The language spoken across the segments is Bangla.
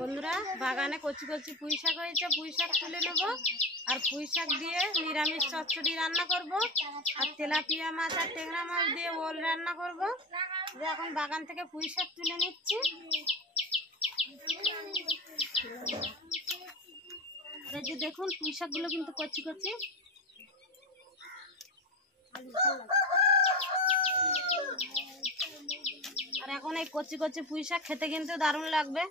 বন্ধুরা বাগানে কচি কচি পুঁই শাক হয়েছে, পুঁই শাক তুলে নেব আর পুঁই শাক দিয়ে নিরামিষ চচ্চড়ি রান্না করব আর তেলাপিয়া মাছ আর ট্যাংরা মাছ দিয়ে ওল রান্না করব। যে এখন বাগান থেকে পুঁই শাক তুলে নিচ্ছি। এই যে দেখুন পুঁই শাকগুলো কিন্তু কচি কচি। আর এখন এই কচি কচি পুঁই শাক খেতে কিন্তু দারুণ লাগবে।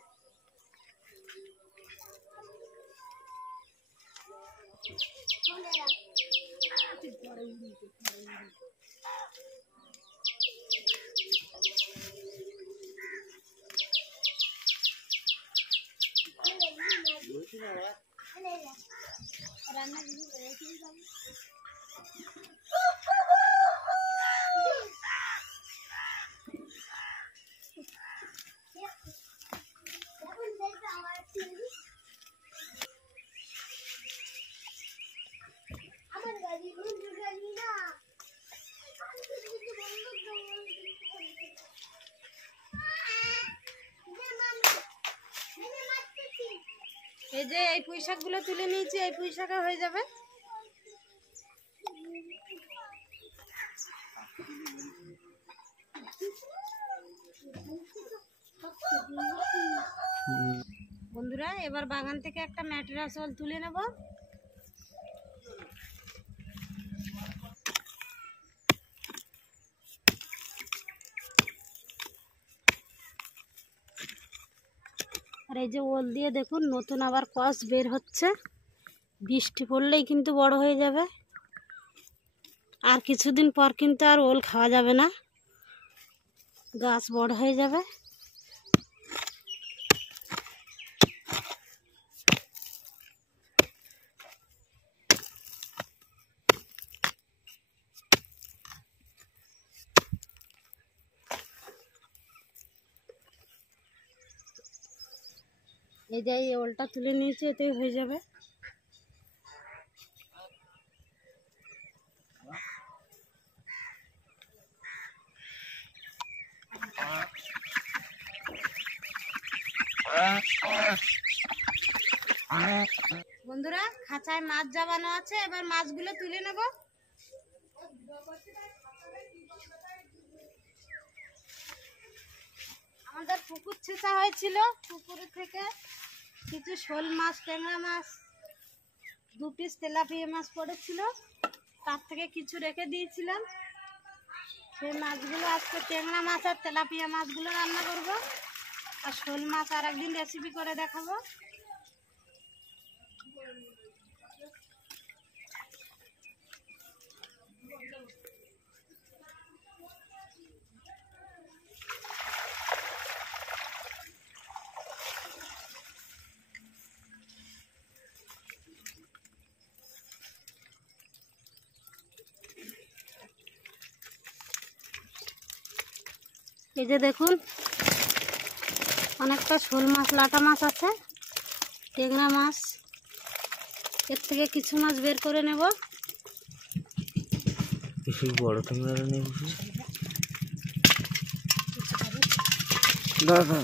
এই যে এই পুঁই শাকগুলো তুলে নিয়েছি, এই পুঁই শাকে হয়ে যাবে। বন্ধুরা এবার বাগান থেকে একটা ম্যাটেরাস ওল তুলে নেব। আর এই যে ওল দিয়ে দেখুন নতুন আবার কস বের হচ্ছে। বৃষ্টি পড়লেই কিন্তু বড় হয়ে যাবে। আর কিছুদিন পর কিন্তু আর ওল খাওয়া যাবে না, গাছ বড় হয়ে যাবে। এই যে এই ওলটা তুলে নিয়েছি, এতেই হয়ে যাবে। বন্ধুরা খাঁচায় মাছ জাবানো আছে, এবার মাছগুলো তুলে নেব। আমাদের পুকুর ছেঁচা হয়েছিল, পুকুর থেকে কিছু শোল মাছ, ট্যাংরা মাছ, 2 পিস তেলাপিয়া মাছ পড়েছিল, তার থেকে কিছু রেখে দিয়েছিলাম। সেই মাছগুলো আজকে ট্যাংরা মাছ আর তেলাপিয়া মাছগুলো রান্না করব আর শোল মাছ আর একদিন রেসিপি করে দেখাবো। এই যে দেখুন অনেকটা শোল মাছ, লাটা মাছ আছে, ট্যাংরা মাছ, এর থেকে কিছু মাছ বের করে নেব। বেশি বড় ট্যাংরা নেব দাদা।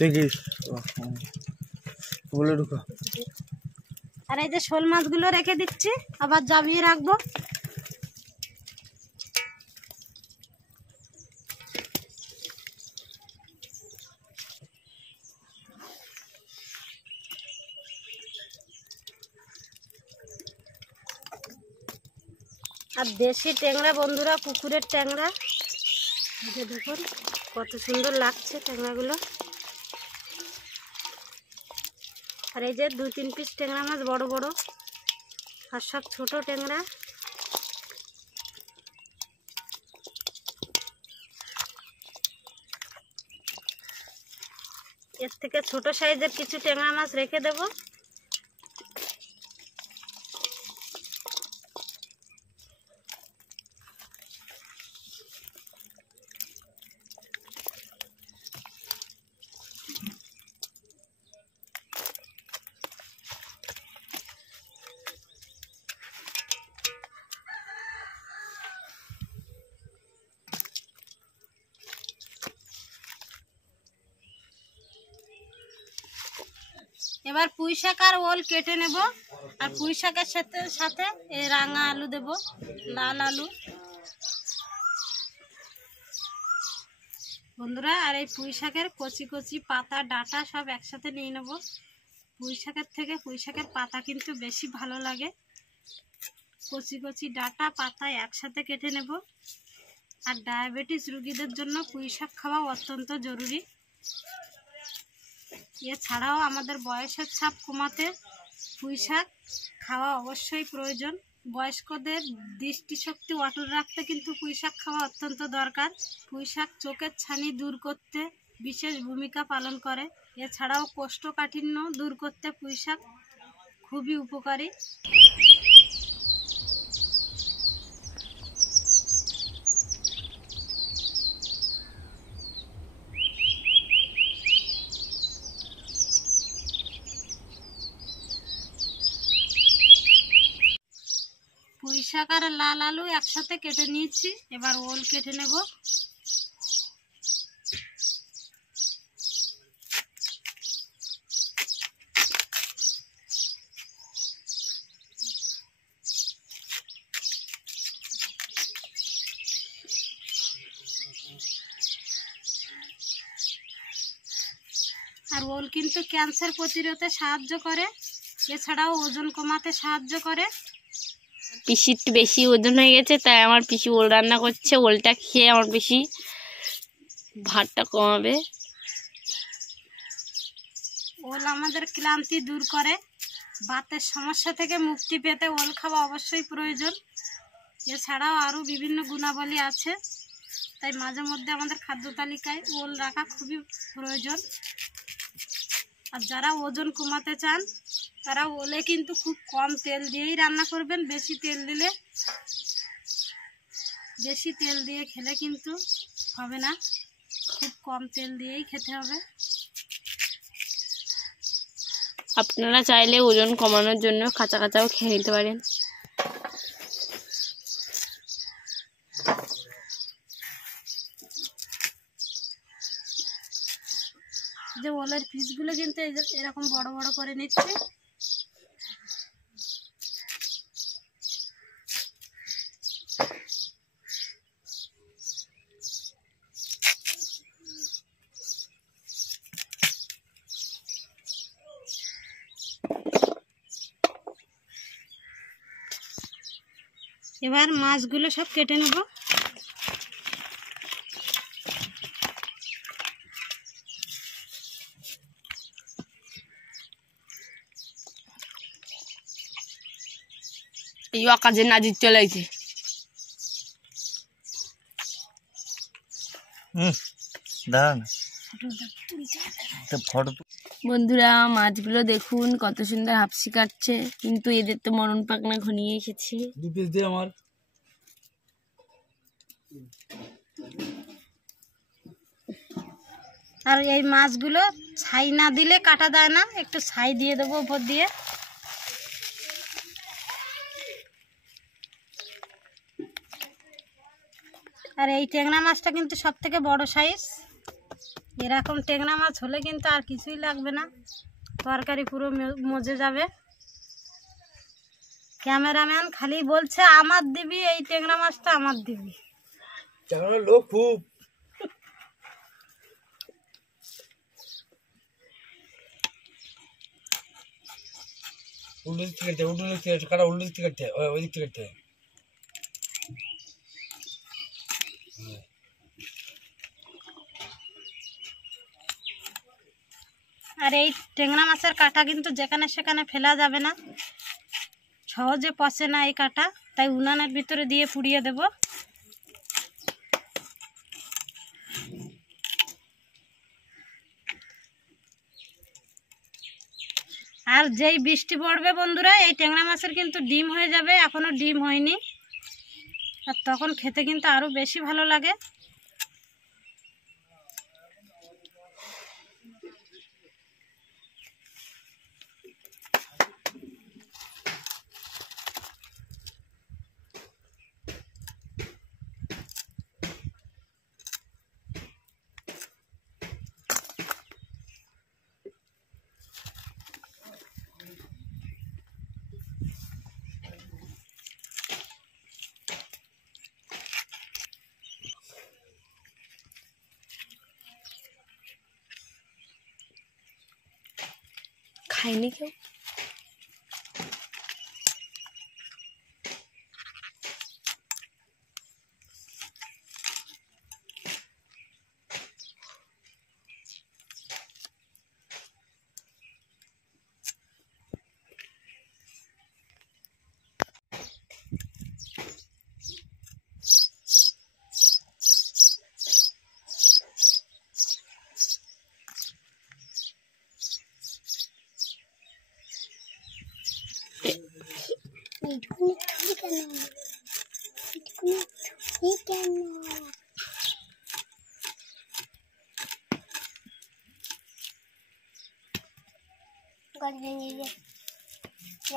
দেখিস বলে ঢুকা। আর এই যে শোল মাছগুলো রেখে দিচ্ছি, আবার জাবিয়ে রাখবো। আর দেশি ট্যাংরা বন্ধুরা, পুকুরের ট্যাংরা, এই যে দেখুন কত সুন্দর লাগছে ট্যাংরাগুলো। আর এই যে 2-3 পিস ট্যাংরা মাছ বড় বড়, আর সব ছোট ট্যাংরা। এর থেকে ছোট সাইজের কিছু ট্যাংরা মাছ রেখে দেব। এবার পুঁই শাক আর ওল কেটে নেব, আর পুঁই শাকের সাথে সাথে এই রাঙা আলু দেব, লাল আলু বন্ধুরা। আর এই পুঁই শাকের কচি কচি পাতা ডাঁটা সব একসাথে নিয়ে নেব। পুঁই শাকের থেকে পুঁই শাকের পাতা কিন্তু বেশি ভালো লাগে। কচি কচি ডাঁটা পাতা একসাথে কেটে নেব। আর ডায়াবেটিস রোগীদের জন্য পুঁই শাক খাওয়া অত্যন্ত জরুরি। এছাড়াও আমাদের বয়সের চাপ কমাতে পুঁই শাক খাওয়া অবশ্যই প্রয়োজন। বয়স্কদের দৃষ্টিশক্তি অটুট রাখতে কিন্তু পুঁই শাক খাওয়া অত্যন্ত দরকার। পুঁই শাক চোখের ছানি দূর করতে বিশেষ ভূমিকা পালন করে। এছাড়াও কোষ্ঠকাঠিন্য দূর করতে পুঁই শাক খুবই উপকারী। পুঁই শাক আর লাল আলু একসাথে কেটে নিয়েছি, এবার ওল কেটে নেব। আর ওল কিন্তু ক্যান্সার প্রতিরোধে সাহায্য করে, এছাড়াও ওজন কমাতে সাহায্য করে। পিসি একটু বেশি ওজন হয়ে গেছে, তাই আমার পিসি ওল রান্না করছে। ওলটা খেয়ে আমার পিসি ভাতটা কমাবে। ওল আমাদের ক্লান্তি দূর করে। বাতের সমস্যা থেকে মুক্তি পেতে ওল খাওয়া অবশ্যই প্রয়োজন। এছাড়াও আরও বিভিন্ন গুণাবলী আছে, তাই মাঝে মধ্যে আমাদের খাদ্য তালিকায় ওল রাখা খুবই প্রয়োজন। আর যারা ওজন কমাতে চান তারা ওলে কিন্তু খুব কম তেল দিয়েই রান্না করবেন। বেশি তেল দিয়ে খেলে কিন্তু হবে না, খুব কম তেল দিয়েই খেতে হবে। আপনারা চাইলে ওজন কমানোর জন্য কাঁচা কাঁচাও খেয়ে নিতে পারেন। যে ওলের পিসগুলো কিন্তু এরকম বড় বড় করে নিচ্ছে। এবার মাছগুলো সব কেটে নেব। এই কাজে নাজির চলে গেছে। বন্ধুরা মাছগুলো দেখুন কত সুন্দর হাফসি কাটছে, কিন্তু এদের তো মরণ পাকনা ঘনিয়ে এসেছে। আমার আর এই মাছগুলো ছাই না দিলে কাটা যায় না, একটু ছাই দিয়ে দেবো উপর দিয়ে। আর এই ট্যাংরা মাছটা কিন্তু সব থেকে বড় সাইজ। এরকম ট্যাংরা মাছ হলে কিন্তু আর কিছুই লাগবে না, তরকারি পুরো মজে যাবে। ক্যামেরাম্যান খালি বলছে আমার দিবি, এই ট্যাংরা মাছটা আমার দিবি। লোক খুব উল্টো দিক থেকে কাটা, উল্টো দিক থেকে ওই দিক থেকে। আর এই ট্যাংরা মাছের কাঁটা কিন্তু যেখানে সেখানে ফেলা যাবে না, সহজে পচে না এই কাঁটা, তাই উনানের ভিতরে দিয়ে পুড়িয়ে দেব। আর যেই বৃষ্টি পড়বে বন্ধুরা, এই ট্যাংরা মাছের কিন্তু ডিম হয়ে যাবে, এখনো ডিম হয়নি। আর তখন খেতে কিন্তু আরো বেশি ভালো লাগে। খাইনি কেউ।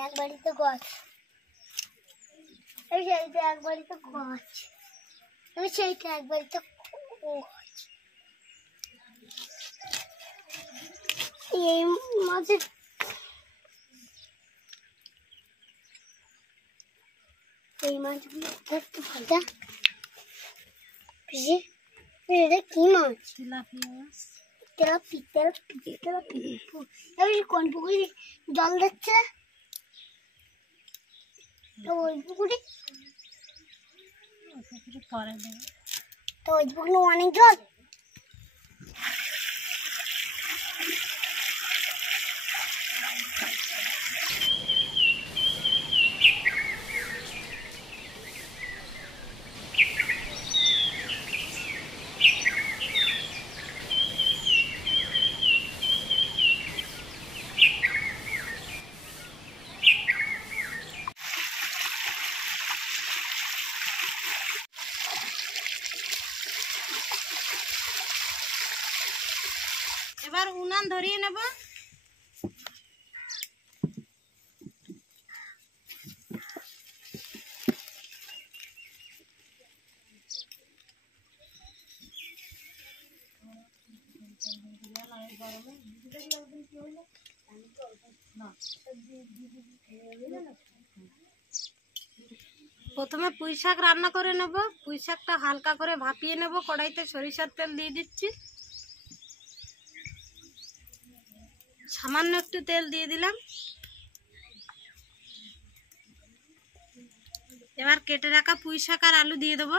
একবারই তো গাছ, সেইটা একবারই তো গাছ, সেইটা একবারই তো গাছ। এই মাঝে এই মাছগুলো ধরতে ভাজা পিসি, এটা কি মাছ? তেলাপিয়া মাছ। কোন পুকুরে জল দিচ্ছে? তো ওই পুকুরে, পুকুরে পরে দেবে। তো ওই পুকুরে অনেক জল। এবার উনান ধরিয়ে নেব। প্রথমে পুঁই শাক রান্না করে নেব। পুঁই শাকটা হালকা করে ভাপিয়ে নেব। কড়াইতে সরিষার তেল দিয়ে দিচ্ছি, সামান্য একটু তেল দিয়ে দিলাম। এবার কেটে রাখা পুঁই শাক আর আলু দিয়ে দেবো।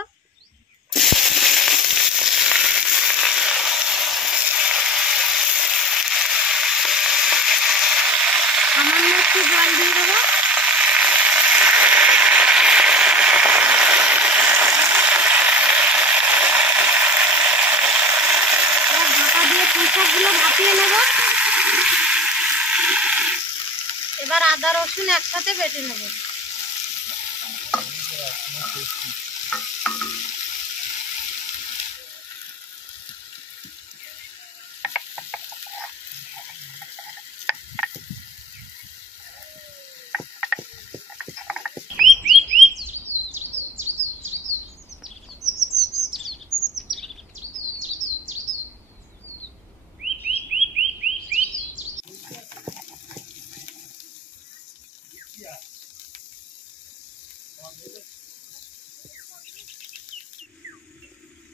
সামান্য একটু জল দিয়ে দেবো। এবার ঢাকা দিয়ে পুঁই শাকগুলো ভাপিয়ে নেব। এবার আদা রসুন একসাথে বেটে নেব।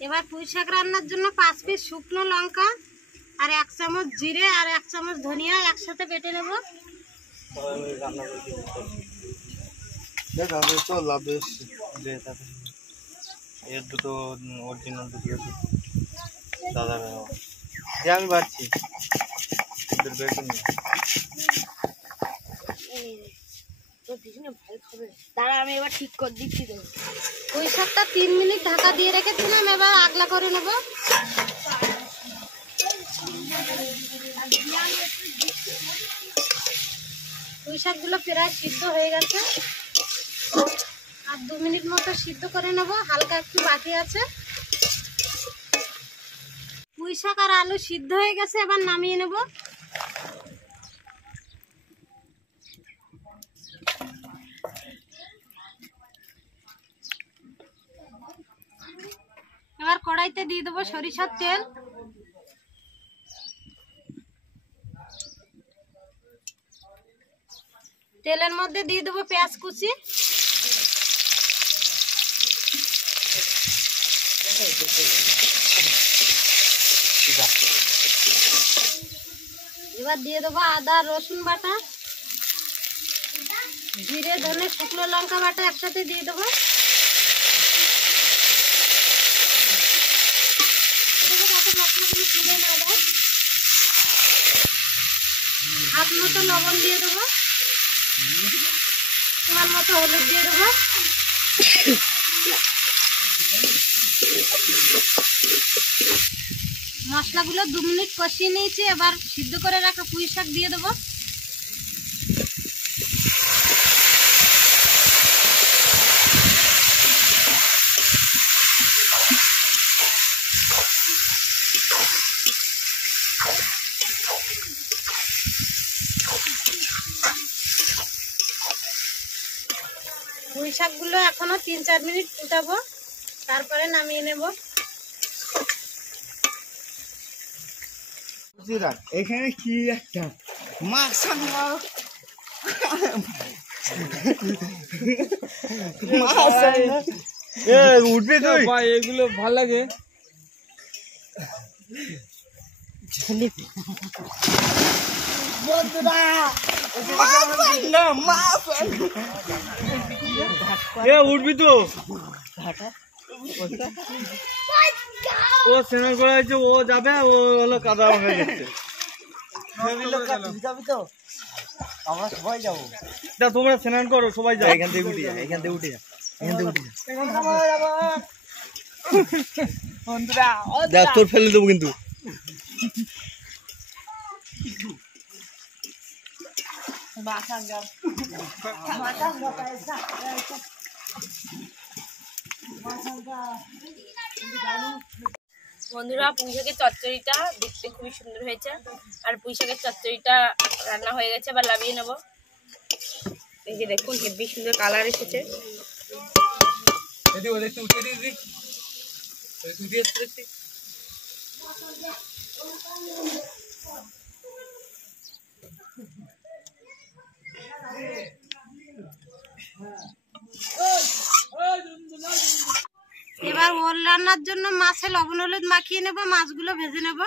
এবার পুঁই শাক রান্নার জন্য 5 পিস শুকনো লঙ্কা আর 1 চামচ জিরে আর 1 চামচ ধনিয়া একসাথে বেটে নেব। এর দুটো অরিজিনাল, দুটো দাদা আমি পাচ্ছি দাঁড়া, আমি এবার ঠিক করে দিচ্ছি তো। পুঁই শাকটা 3 মিনিট ঢাকা দিয়ে রেখেছিলাম, এবার আগলা করে নেব। পুঁই শাকগুলো প্রায় সিদ্ধ হয়ে গেছে, আর 2 মিনিট মতো সিদ্ধ করে নেব। হালকা একটু বাকি আছে। পুঁই শাক আর আলু সিদ্ধ হয়ে গেছে, এবার নামিয়ে নেব। এবার কড়াইতে দিয়ে দেবো সরিষার তেল। তেলের মধ্যে দিয়ে দেবো পেঁয়াজ কুচি, এবার দিয়ে দেবো আদা রসুন বাটা, জিরে ধনে শুকনো লঙ্কা বাটা একসাথে দিয়ে দেবো। যাতে মশলাগুলো পুড়ে না যায়। হাত মতো লবণ দিয়ে দেবো, তোমার মতো হলুদ দিয়ে দেবো। মশলাগুলো 2 মিনিট কষিয়ে নিয়েছি। এবার সিদ্ধ করে রাখা পুঁই শাক দিয়ে দেবো। পুঁই শাকগুলো এখনো 3-4 মিনিট ফুটাবো, তারপরে নামিয়ে নেব। এখানে কি একটা মাছ উঠবে তো ভাই এগুলো ভাল লাগে। উঠবি তো ও স্নান করা হয়েছে, ও যাবে, ও হলো কাদা হয়ে যাচ্ছে। আমরা সবাই যাবো, তোমরা স্নান করো, সবাই যাও। এখান থেকে উঠে যা, এখান থেকে উঠে যা, এখান থেকে উঠে যা। দেখ তোর ফেলে দেবো কিন্তু। বন্ধুরা, পুঁই শাকের চচ্চড়িটা দেখতে খুবই সুন্দর হয়েছে। আর পুঁই শাকের চচ্চড়িটা রান্না হয়ে গেছে, এবার নামিয়ে নেব। এই যে দেখুন হেব্বি সুন্দর কালার এসেছে। এদিকে ওদের একটু উঠিয়ে দিয়ে দিই, উঠিয়ে দিচ্ছি। এবার ওল রান্নার জন্য মাছে লবণ হলুদ মাখিয়ে নেব, মাছগুলো ভেজে নেব।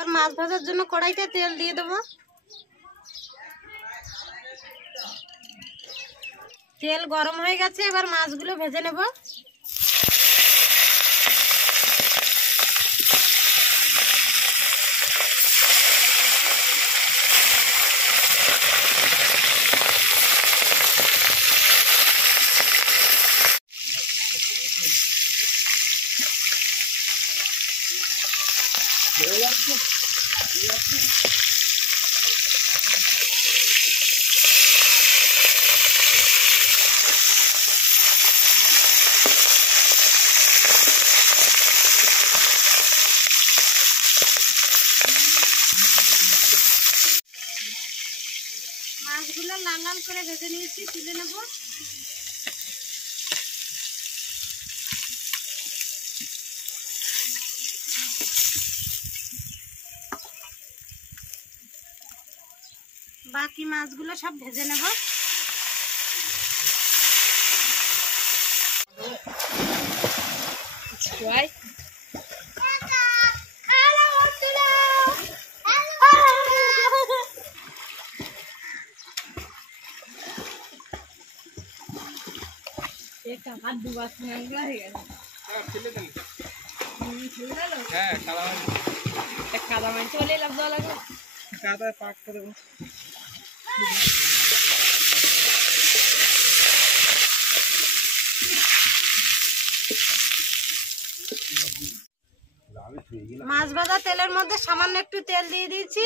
আর মাছ ভাজার জন্য কড়াইতে তেল দিয়ে দেবো। তেল গরম হয়ে গেছে, এবার মাছগুলো ভেজে নেব। মাছগুলো লাল লাল করে ভেজে নিয়েছি, তুলে নেব। বাকি মাছগুলো সব ভেজে নেব। কাদা মাছ চলে এলাম, দেওয়া লাগলো। কাদায় পাক করে দেবো। মাছ ভাজা তেলের মধ্যে সামান্য একটু তেল দিয়ে দিয়েছি।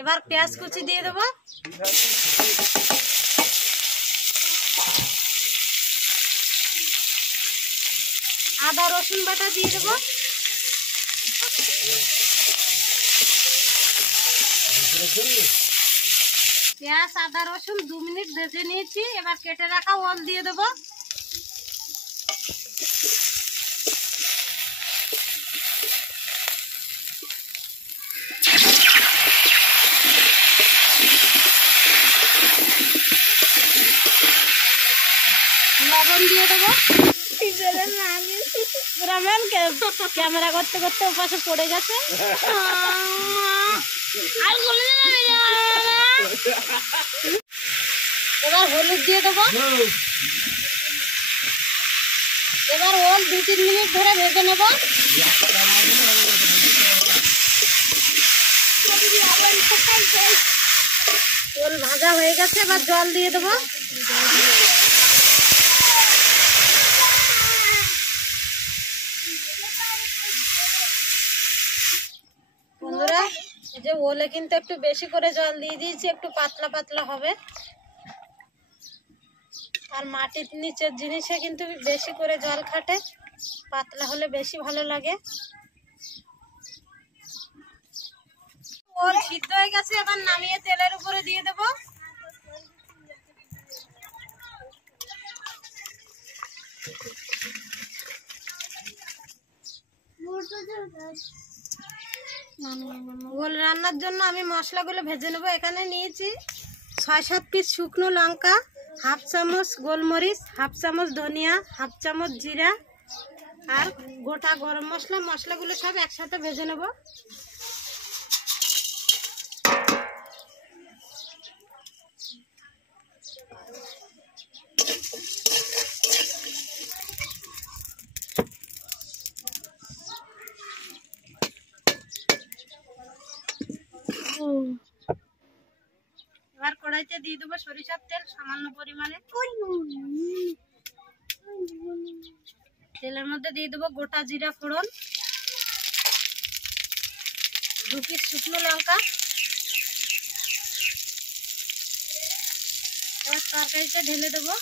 এবার পেঁয়াজ কুচি দিয়ে দেবো। আদা রসুন বাটা দিয়ে দেবো। পেঁয়াজ আদা রসুন 2 মিনিট ভেজে নিয়েছি। এবার কেটে রাখা ওল দিয়ে দেবো। লবণ দিয়ে দেবো। ক্যামেরা করতে করতে ওপাশে পড়ে গেছে। এবার হলুদ দিয়ে দেবো। এবার ওল 2-3 মিনিট ধরে ভেজে নেব। ওল ভাজা হয়ে গেছে, এবার জল দিয়ে দেবো। বন্ধুরা, এই যে ওলে কিন্তু একটু বেশি করে জল দিয়ে দিয়েছি, একটু পাতলা পাতলা হবে। আর মাটির নিচের জিনিসে কিন্তু বেশি করে জল খাটে, পাতলা হলে বেশি ভালো লাগে। ওল সিদ্ধ হয়ে গেছে, এবার নামিয়ে তেলের উপরে দিয়ে দেব। ওল রান্নার জন্য আমি মশলাগুলো ভেজে নেব। এখানে নিয়েছি 6-7 পিস শুকনো লঙ্কা, 1/2 চামচ গোলমরিচ, 1/2 চামচ ধনিয়া, 1/2 চামচ জিরা আর গোটা গরম মশলা। মশলাগুলো সব একসাথে ভেজে নেব। এবার কড়াইতে দিয়ে দেবো সরিষার তেল সামান্য পরিমাণে। তেলের মধ্যে দিয়ে দেবো গোটা জিরা ফোড়ন, 2 পিস শুকনো লঙ্কা। এবার তরকারিতে ঢেলে দেবো।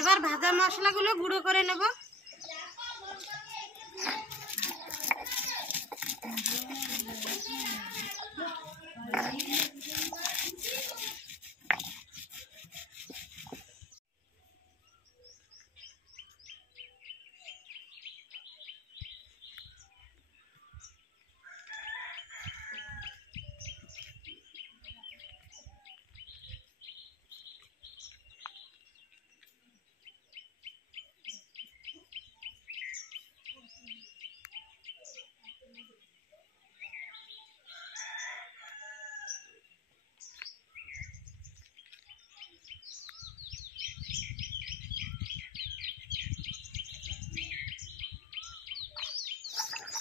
এবার ভাজা মশলাগুলো গুঁড়ো করে নেব।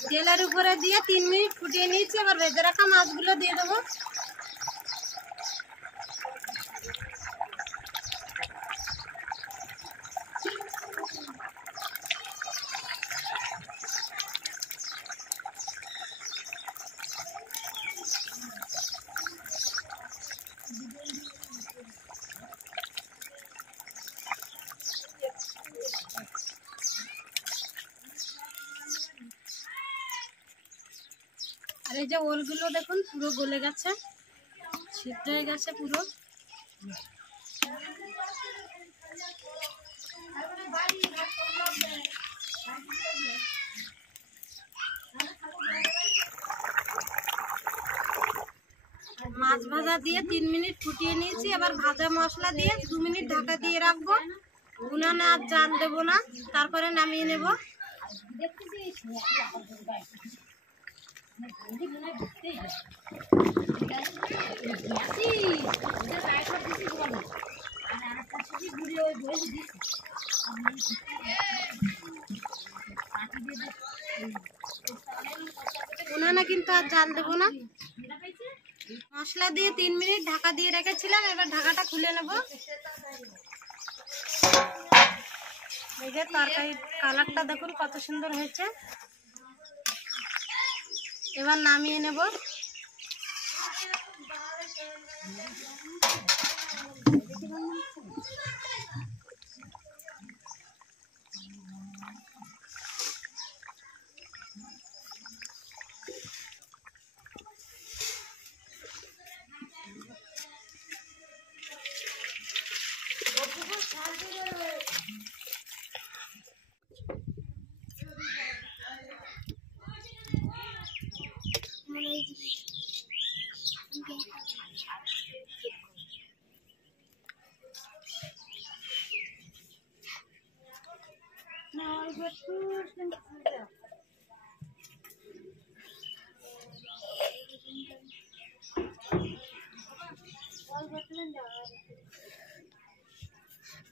তেলের উপরে দিয়ে 3 মিনিট ফুটিয়ে নিয়েছি। এবার ভেজে রাখা মাছগুলো দিয়ে দেবো। আর এই যে ওলগুলো দেখুন পুরো গলে গেছে, সিদ্ধ হয়ে গেছে পুরো। মাছ ভাজা দিয়ে 3 মিনিট ফুটিয়ে নিয়েছি। এবার ভাজা মশলা দিয়ে 2 মিনিট ঢাকা দিয়ে রাখবো। উনানে আর জাল দেবো না, তারপরে নামিয়ে নেব। উনানে কিন্তু আর জাল দেবো না। মশলা দিয়ে 3 মিনিট ঢাকা দিয়ে রেখেছিলাম, এবার ঢাকাটা খুলে নেব। এই যে তরকারির কালারটা দেখুন কত সুন্দর হয়েছে। এবার নামিয়ে নেব।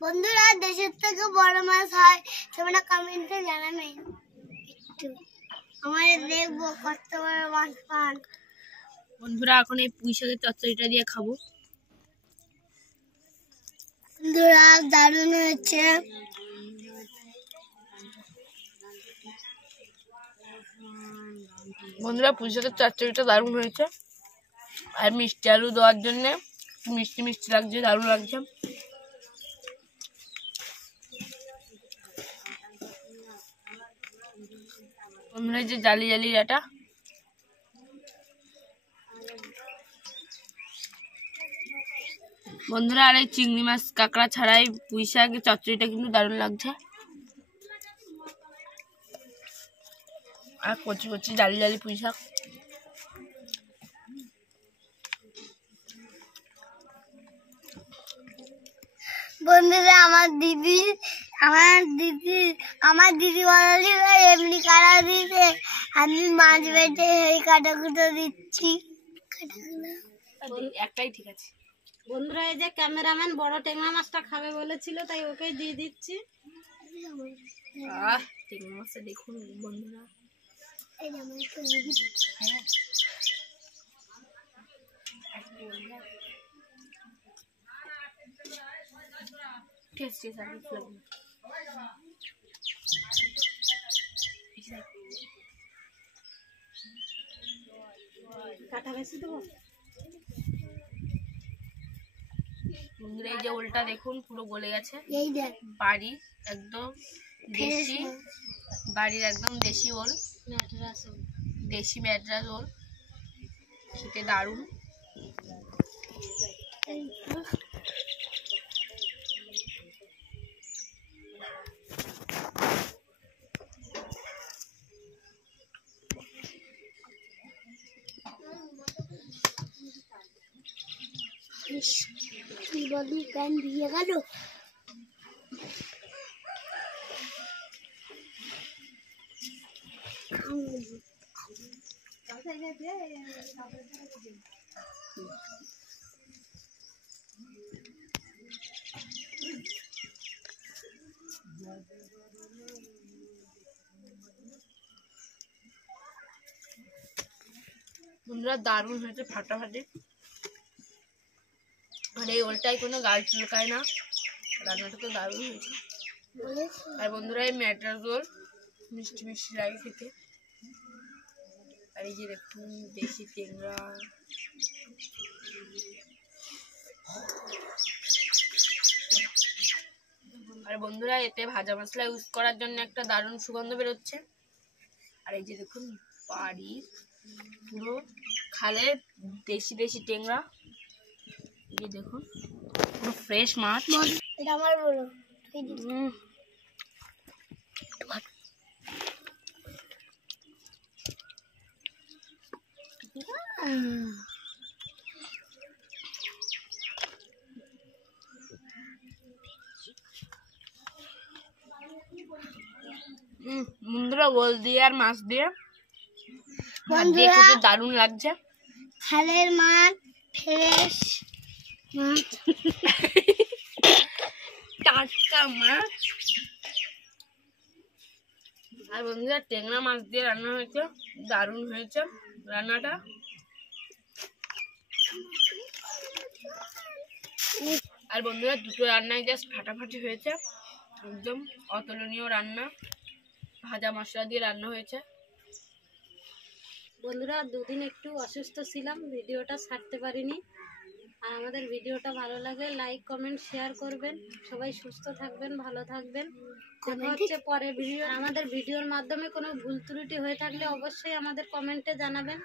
বন্ধুরা, দেশের থেকে বড় মাছ হয় তোমরা কমেন্টে জানাবে একটু, আমাদের দেখবো কত বড় মাছ পান। বন্ধুরা এখন এই পুঁই শাকের চচ্চড়িটা দিয়ে খাবো। বন্ধুরা দারুণ হয়েছে। বন্ধুরা পুঁই শাকের চচ্চড়িটা দারুণ হয়েছে, আর মিষ্টি আলু দেওয়ার জন্য মিষ্টি মিষ্টি লাগছে, দারুণ লাগছে। বন্ধুরা এই যে জালি জালি এটা, বন্ধুরা আর এই চিংড়ি মাছ কাঁকড়া ছাড়াই পুঁই শাকের চচ্চড়িটা কিন্তু দারুণ লাগছে। আর কচি কচি জালি জালি পুঁই শাক। বন্ধুরা আমার দিদি বলছিল এমনি কাটা দিতে, আমি মাছ বেটে এই কাটাকুটো দিচ্ছি। একটাই ঠিক আছে। বন্ধুরা এই যে ক্যামেরাম্যান বড় ট্যাংরা মাছটা খাবে বলেছিল, তাই ওকে দিয়ে দিচ্ছি। চিংড়ি মাছটা দেখুন বন্ধুরা, এই যে আমার একটু দিদি। টেস্টি লাগবে। কাটা বেশি দেবো। বন্ধুরা এই যে ওলটা দেখুন পুরো গলে গেছে। এই দেখ বাড়ির একদম দেশি, বাড়ির একদম দেশি ওল, দেশি ম্যাড্রাস ওল, খেতে দারুণ। কি বলি প্যান ভিজে গেল। বন্ধুরা দারুণ হয়েছে, ফাটাফাটি। আর এই ওলটাই কোনো গাল চুলকায় না, রান্নাটা তো দারুণ হয়েছে। আর বন্ধুরা এই ম্যাড্রাস ওল মিষ্টি মিষ্টি লাগে খেতে। আর এই যে দেখুন দেশি ট্যাংরা, আর বন্ধুরা এতে ভাজা মশলা ইউজ করার জন্য একটা দারুণ সুগন্ধ বেরোচ্ছে। আর এই যে দেখুন বাড়ির পুরো খালের দেশি দেশি ট্যাংরা, এই যে দেখুন পুরো ফ্রেশ মাছ। এটা আমার বলো। বন্ধুরা ওল দিয়ে আর মাছ দিয়ে বন্ধুরা দেখতে দারুণ লাগছে। খালের মাছ, ফ্রেশ মাছ, টাটকা মাছ। আর বন্ধুরা ট্যাংরা মাছ দিয়ে রান্না হয়েছে, দারুণ হয়েছে রান্নাটা। আর বন্ধুরা দুটো রান্নাই জাস্ট ফাটাফাটি হয়েছে, একদম অতুলনীয় রান্না, ভাজা মশলা দিয়ে রান্না হয়েছে। বন্ধুরা দুদিন একটু অসুস্থ ছিলাম, ভিডিওটা ছাড়তে পারিনি। আর আমাদের ভিডিওটা ভালো লাগলে লাইক কমেন্ট শেয়ার করবেন। সবাই সুস্থ থাকবেন, ভালো থাকবেন। দেখা হচ্ছে পরের ভিডিও। আমাদের ভিডিওর মাধ্যমে কোনো ভুল ত্রুটি হয়ে থাকলে অবশ্যই আমাদের কমেন্টে জানাবেন।